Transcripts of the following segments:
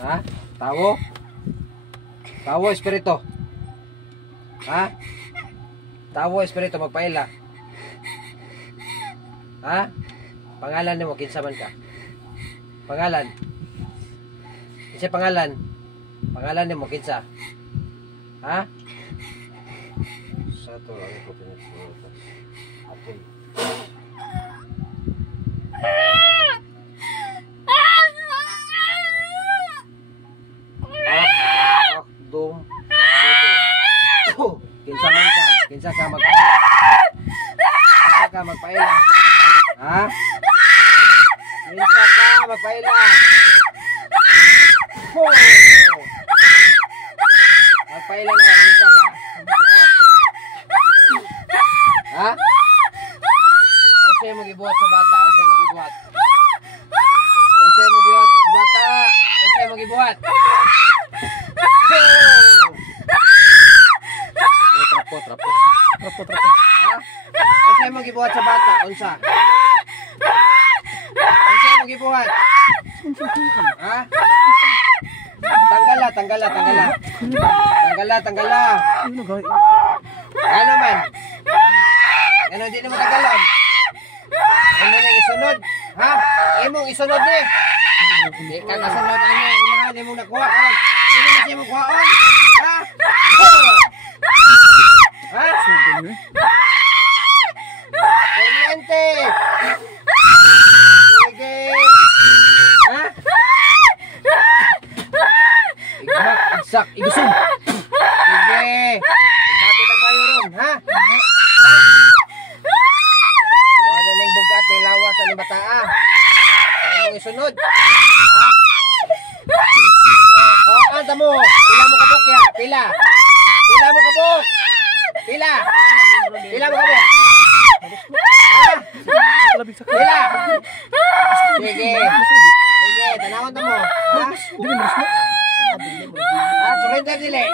Ha? Tawo? Tawo espiritu. Ha? Tawo espiritu magpaila. Ha? Pangalan nimo kinsa man ka? Pangalan. Kinsa pangalan? Pangalan nimo kinsa? Ha? Sa to ang ko pinagsulat. Atin. Dum. Kinsa man ka? Kinsa ka magpaila? Kinsa ka magpaila? Ha? Kinsa ka magpaila? Magpaila na kinsa ka? Ha? Unsay mo gibuhat sa bata? Unsay mo gibuhat? Unsay mo gibuhat sa bata? Unsay mo gibuhat? Trapo. Ha? Unsay mo gibuhat sa bata? Unsa? Unsay mo gibuhat? Ha? Tanggala. Ano man? Ano di na matagalan? Ano nang isunod? Ha? Imong isunod ni? Hindi ka kasunod ano? Inahan imong nakuha karon. Sino na siya mo kuhaon? Ha? Ha? Kuryente! Sige! Ha? Igsak, igusog! Sige! Kumbati na kayo ron, ha? Mga naling bugat, lawas sa bataa. Ano mong isunod? Ha? Kuhaan ta mo! Pila mo kabuk ya? Pila mo kabuk! Pila mo kabuk! Ha? Pila! Sige, tanawon ta mo. Ha? Ha? Surrender dili.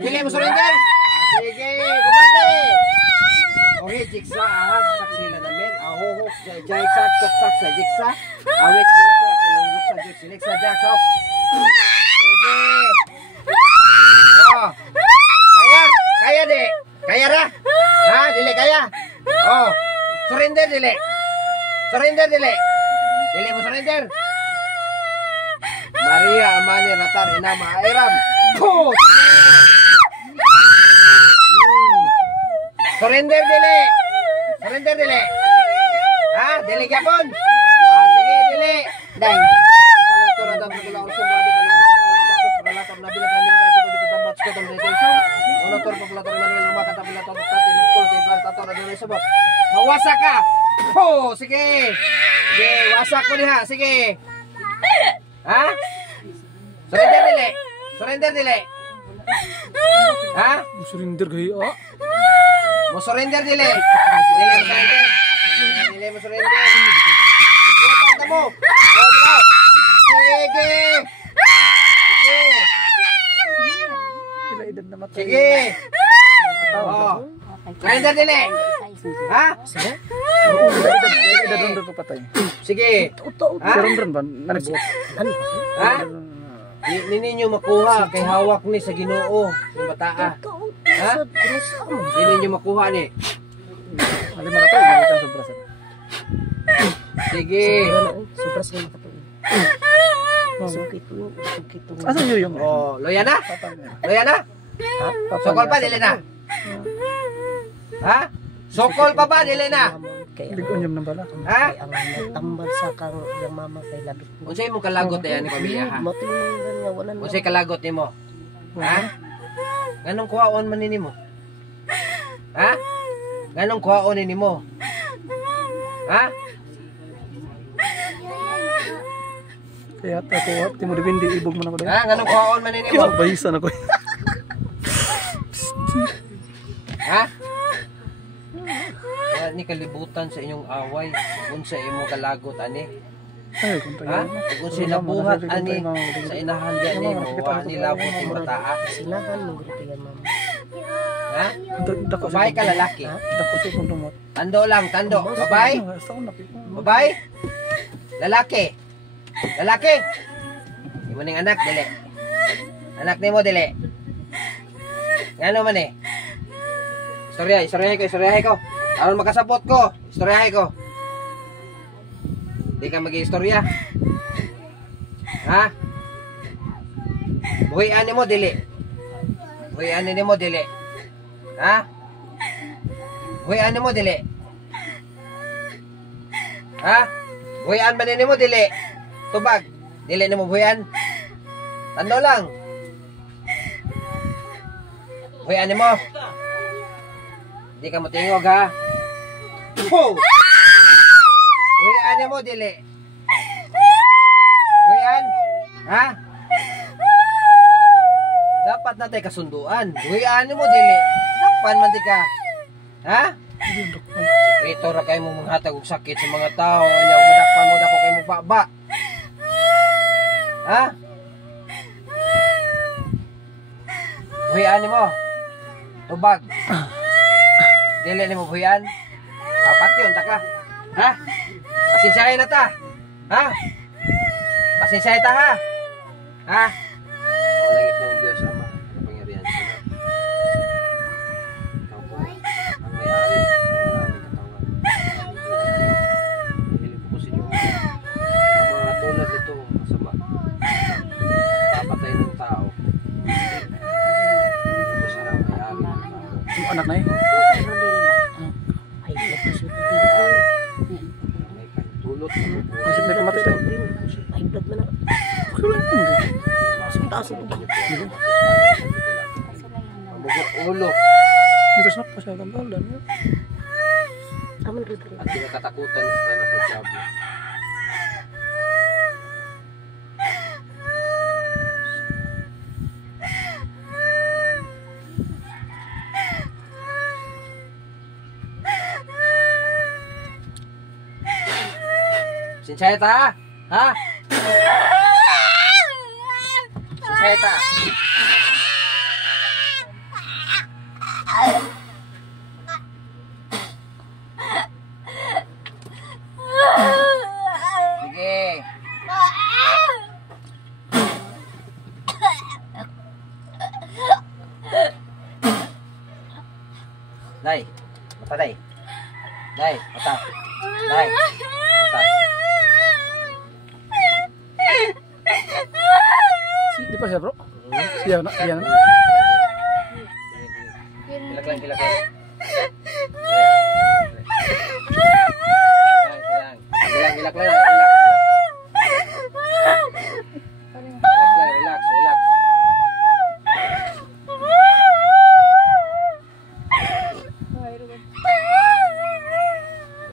Dili mo surrender? Sige, kubate. Okay, jiksa, ahas, saksila namin. Ahohok, jaysak, saksa, jiksa. Awit, sileksa, jaksa. Sige. Oh. Kaya di. Kaya ra. Ha, dili kaya. Oh. Surrender dili. Dili mo surrender. Maria Amani Ratar Inama Airam. Surrender dili. Ha, dili gyapon. Sige dili. Dai. Salato ra dam kula urso babi kala sakto paglatam nabil ramin dai sa bito tambat ko dam detention. Monotor populator manuel rumah kata pilator tati muskul implantator adunay sabot. Mawasa ka. Sige. Sige, wasak ko diha. Sige. Ha? Surrender dili. Ha? Surrender gaya. Mo surrender dili. Dili mo surrender. Ikutan mo. Sige. Pila edad na matay. Sige. Surrender dili. Ha? Sige. Edad ron papatay. Sige. Ron ba? Ha? Di ninyo makuha kay hawak ni sa Ginoo ng bataa. Ha? Di ninyo makuha ni. Ali maratay kita sobra sa. Sige. Sobra sa makatuon. Sukito. Asa yo yung? Oh, loya na? Sokol pa dili na. Ha? Sokol pa ba dili na? Bigonyam na bala. Ha? Ang tambal sa kang yung mama kay labit mo. Unsay mo kalagot ayan ni pamilya ha? Matingan nga wala na. Unsay kalagot nimo? Ha? Ganong kuhaon man nimo? Ha? Ganong kuhaon nimo? Ha? Kaya ako timo depende ibog man ako dai. Ha? Ganong kuhaon man nimo? Kaya bahisan ako. Ha? Ni kalibutan sa inyong away unsa imo kalagot ani? Ay, kung Ha? tayo. Kung sila buhat ani sa inahan diyan ni mo nilabot ni bataa. Silahan mo gritigan mama. Ha? Dako Babae ka lalaki? Dako sa kung dumot. Tando lang, tando. Babae? Sa ko nakita. Babae? Lalaki? Lalaki? Muning anak, dili. Anak nimo dili. Ngano man eh? Istoryahay ko. Aron makasabot ko, istoryahay ko. Di ka mag-istorya. Ha? Buhian nimo dili. Buhian nimo dili. Ha? Buhian nimo dili. Ha? Buhian ba nimo dili? Tubag. Dili nimo buhian. Tando lang. Buhian nimo. Di ka mo tingog ha. Oh! Buhian nimo dili. Buhian. Ha? Dapat na tayo kasunduan. Buhian mo dili. Nakpan man di ka. Ha? Rito ra kayo mo manghatag og sakit sa mga tao. Anya umadakpan mo dako kay mo baba. Ha? Buhian mo. Tubag. Dili nimo buhian. Apat yun taka. Ha? Pasensyahin na ta. Ha? Pasensyahin ta ha. Ha? Walang itong Diyos Ama, kapangyarihan sa lahat. Ikaw po, ang may-ari ng aming katawan. Hiling po sa inyo, ang mga tulad nito, masama, papatay ng tao. Hiling po sa may-ari ng tao. Yung anak na eh. Ay, nagpasuot May tulot na po. Kasi pero matay tayo. ay, blood man na. Okay lang yun eh. Taas na ba? Mabugot ulo Mitos na pa siya gambal. Aman rin rin. at kinakatakutan sa anak ng Diablo. Sinsaya ta, ha? Sinsaya ta. Sige. Day, mata day. Day, mata. Day, mata. Di pa siya bro? Siya na. Siya na. Kilak lang, kilak lang. Kilak lang, kilak. Relax lang, relax, relax.